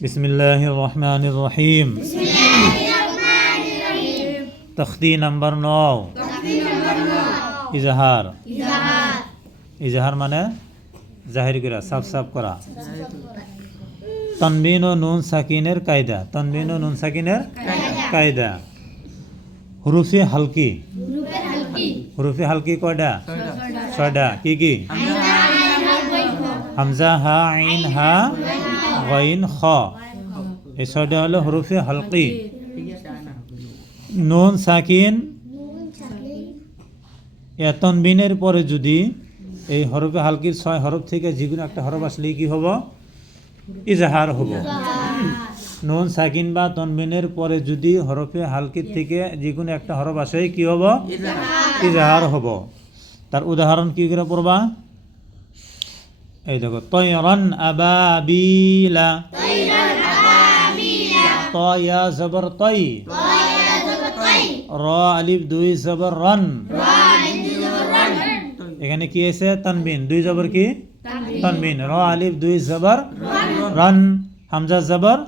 बिस्मिल्लाहिर रहमानिर रहीम। तख्ती नंबर 9 इजहार। इजहार माने जाहिर करा, साफ साफ करा। तनबीन ও নুন সাকিনের কায়দা। তনবিন ও নুন সাকিনের কায়দা। হুরুফে হালকি। হুরুফে হালকি কয়টা? 6টা। কি কি? হামজা, হা, আইন, হা, গাইন, খ। এই 6টা হলো হুরুফে হালকি। নুন সাকিন তনবিনের পরে যদি এই হরফে হালকির 6 হরফ থেকে যে কোনো একটা হরফ আসলে কি হবে? ইজহার হবে। নুন সাকিন বা তনবিনের পরে যদি হরফে হালকির থেকে যে কোনো একটা হরফ আসে কি হবে? ইজহার হবে। তার উদাহরণ কি করে পড়বা? এই দেখো, তয়রান আবাবিলা। ত ইয়া জবর তই, র আলিফ 2 জবর রন। এখানে কি আছে? তানবিন। 2 জবর কি? তানবিন। র আলিফ 2 জবর রন। হামজা জবর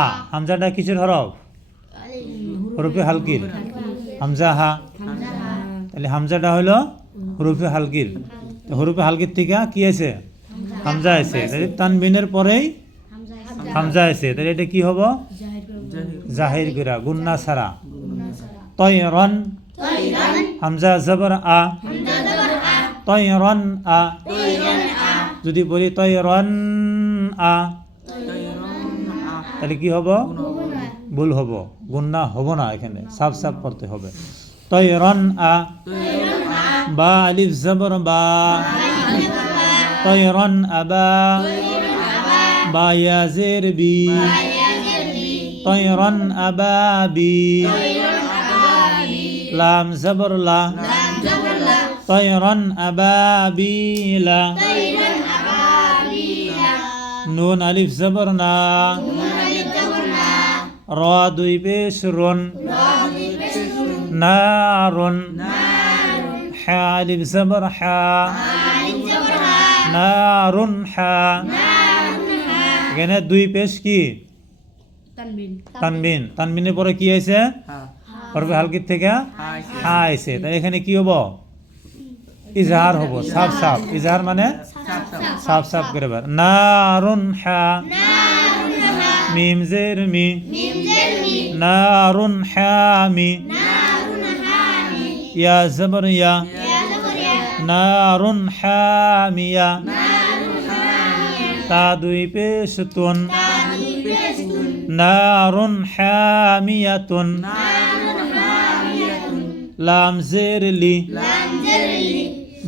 আ। হামজাটা কিসের হরফ? হরফে হালকির। হামজা হা। তাহলে হামজাটা হলো হরফে হালকির। হরফে হালকির থেকে কি আছে? হামজা আছে। তাহলে তানবিনের পরেই হামজা আছে। তাহলে এটা কি হবে? জাহির করা, গুন্না ছাড়া। তয়রান, হামজা জবর আ। তয়রান আ। যদি বলি তয়রান আ, তাহলে কি হবে? ভুল হবে, গুন্না হবে না। এখানে সাফ সাফ করতে হবে। তয়রান আ। বা আলিফ জবর বা। তয়রান আবা। বা ইয়া জের বি। তয়রান আবাবি। লাম জবর লা। তয়রান আবাবিলা। নুন আলিফ জবর না। র 2 পেশ রন। নারুন। হা আলিফ জবর হা। নারুন হা। এখানে 2 পেশ কি? তানবিন। তানবিনের পরে কি আছে? হরফে হালকির থেকে হা আছে। তাই এখানে কি হবো? ইজহার হবো, সাফ সাফ। ইজহার মানে সাফ সাফ করে বার। নারুন হা। মিম জের মি। নারুন হামি। ইয়া জবর ইয়া। নারুন হামিয়া। তা 2 পেশ তুন। নারুন হামিয়াতুন। লাম জের লি।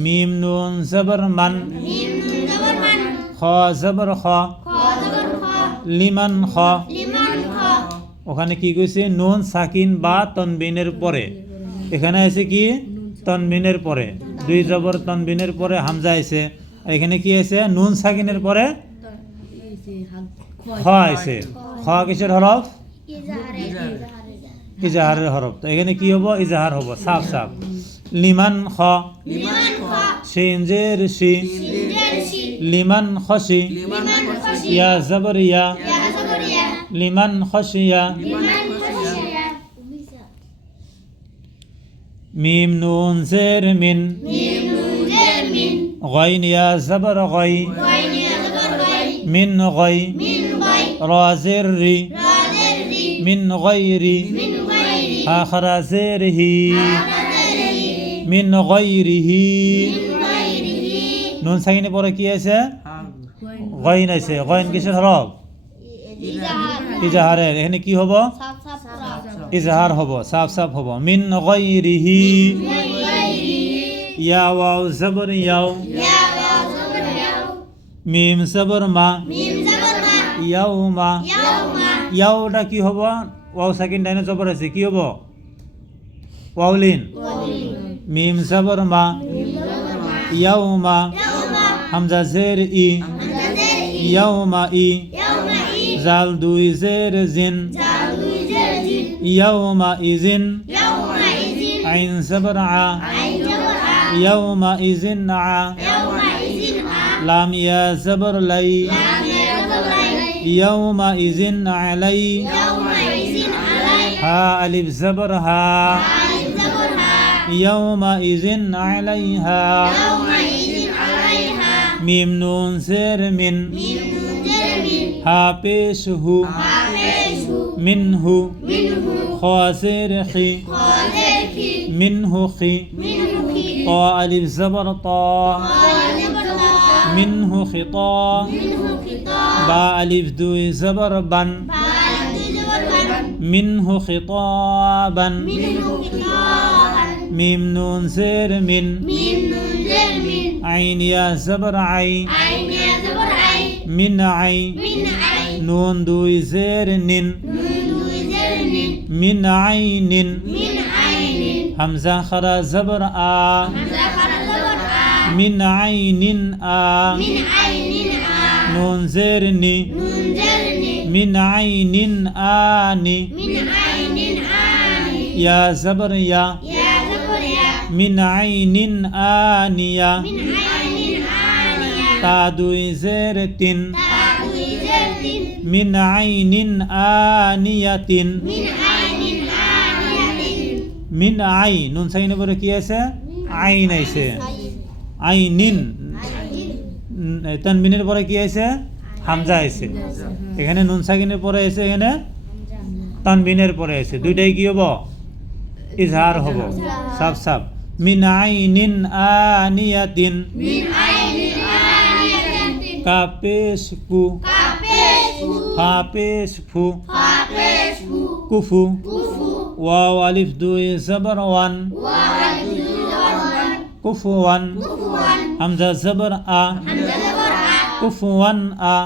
মিম নুন জবর মান। খ জবর খ। লিমান খ। ওখানে কি কইছে? নুন সাকিন বা তনবিনের পরে। এখানে আছে কি? তনবিনের পরে 2 জবর। তনবিনের পরে হামজা আছে। এখানে কি আছে? নুন সাকিনের পরে খ আছে। খ কিসের হরফ? ইজহারের হরফ। তো এখানে কি হবো? ইজহার হবো, সাফ সাফ। লিমান খ। শিন জের শি। লিমান খশি। ইয়া জবর ইয়া। লিমান খশিয়া। মিম নুন জের মিন। গাইন ইয়া জবর গাই। মিন গাই। রা জের রি। মিন গাইরি। আখরা জের হি। মিন গাইরিহি। নুন সাকিনের পরে কি আছে? গাইন আছে। গাইন কিসের হরফ? ইজহারের। এখানে কি হবো? ইজহার হবো, সাফ সাফ হবো। মিন গাইরিহি। ইয়া ওয়াও জবর ইয়াও। মিম জবর মা। ইয়াউমা। ইয়াওটা কি হবো? ওয়াও সাকিন ডাইনে জবর আছে, কি হবো? ওয়াউলিন। মিম জবর মা। ইয়াউমা। হামজা জের ই। ইয়াউমা ই। জাল 2 জের জিন। ইয়াউমা ইজিন। আইন জবর আ। ইয়াউমা ইজিন আ। লাম ইয়া জবর লাই। يومئذ علي ها ألف زبر ها يومئذ عليها ميم نون زير من ها پیش هو منه خا زير خي منه خي طا ألف زبر طا منه خطا با ألف دوي زبر بن منه خطابا ميم نون زير من عين يا زبر عي من عي نون دوي زير نن من عين همزة خرا زبر آ من عين آ نون زير ني من عين آني يا زبر يا من عين آنية تا دوي زير تن من عين آنية من عين নুন সাকিনের পরে কি আছে আইন আছে আইনিন তানবিনের পরে কি আছে হামজা আছে এখানে নুন সাকিনের পরে আছে এখানে তানবিনের পরে আছে দুইটাই কি হবে ইজহার হবে সাফ সাফ মিন আইনিন আনিয়াতিন কাপেশ কু ফাপেশ ফু কুফু ওয়াও আলিফ দুই জবর ওয়ান কুফুয়ান হামজা জবর আ কুফুয়ান আ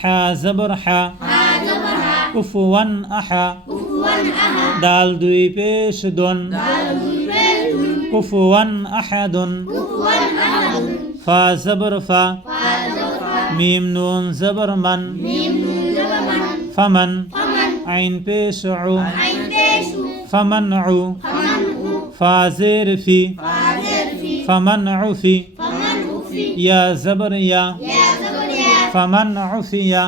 হা জবর হা কুফুয়ান আহা দাল দুই পেশ দন কুফুয়ান আহাদুন ফা জবর ফা মিম নুন জবর মান ফামান আইন পেশ উ ফামান উ ফা জের ফি ফামান উ ফি ইয়া জবর ইয়া ফামান উ ফিয়া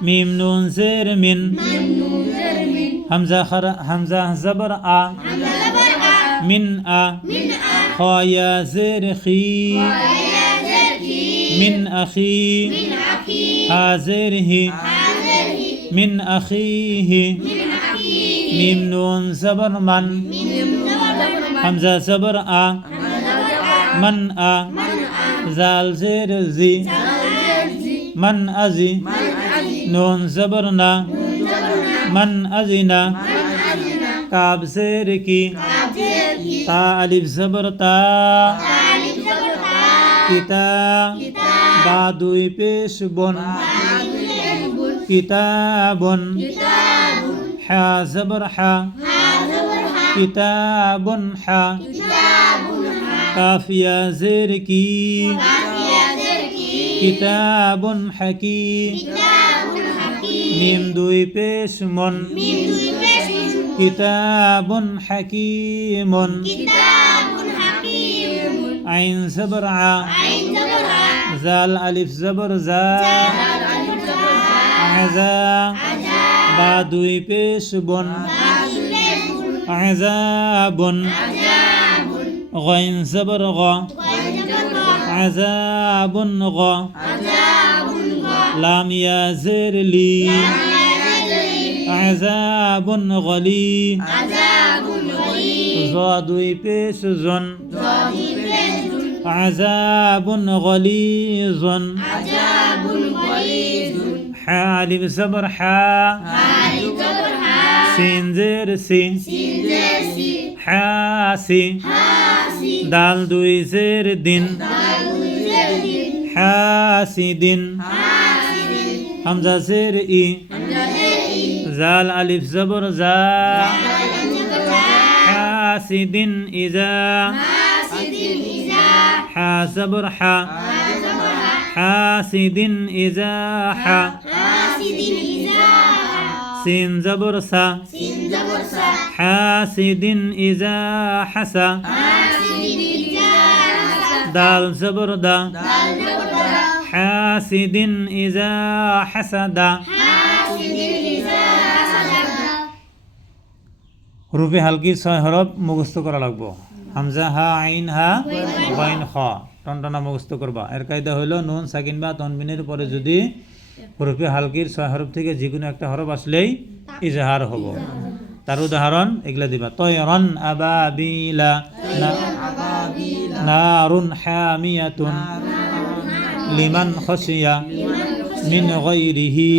ميم نون زير من همزة زبر آ من آ خا يا زير خي من أخي ها زير هي من أخيه ميم نون زبر من همزة زبر آ من آ زال زير زي من أزي نون زبرنا من أزنا كاب زير کی تا ألف زبر تا كتا با دوي پیش بن كتاب حا زبر حا كتاب حا كاف يا زير کی كتاب حكيم ميم دوي پیش من كتاب حكيم عين زبر ع زال ألف زبر زا عزا با دوي پیش بن عذاب غين زبر غا عذاب غا لام يا زير لي عذاب غلي زادوي پیش زن عذاب غليظ حا ألف زبر حا سين زير سي حاسي دال دوي زير دين حاسد همزة زير إي زال ألف زبر زا حاسد إذا حا زبر حا حاسد إذا حا سين زبر سا حاسد إذا حسا دال زبر دا হাসিদিন ইজা হাসাদা হরফে হালকির 6 হরফ মুখস্থ করা লাগবো হামজা হা আইন হা গাইন খ টনটনা মুখস্থ করবা এর কায়দা হলো নুন সাকিন বা তানবিনের পরে যদি হরফে হালকির 6 হরফ থেকে যে কোনো একটা হরফ আসলেই ইজহার হবে তার উদাহরণ এগুলা দিবা তয়রান আবাবিলা নারুন হামিয়াতুন লিমান খসিয়া মিন গায়রিহি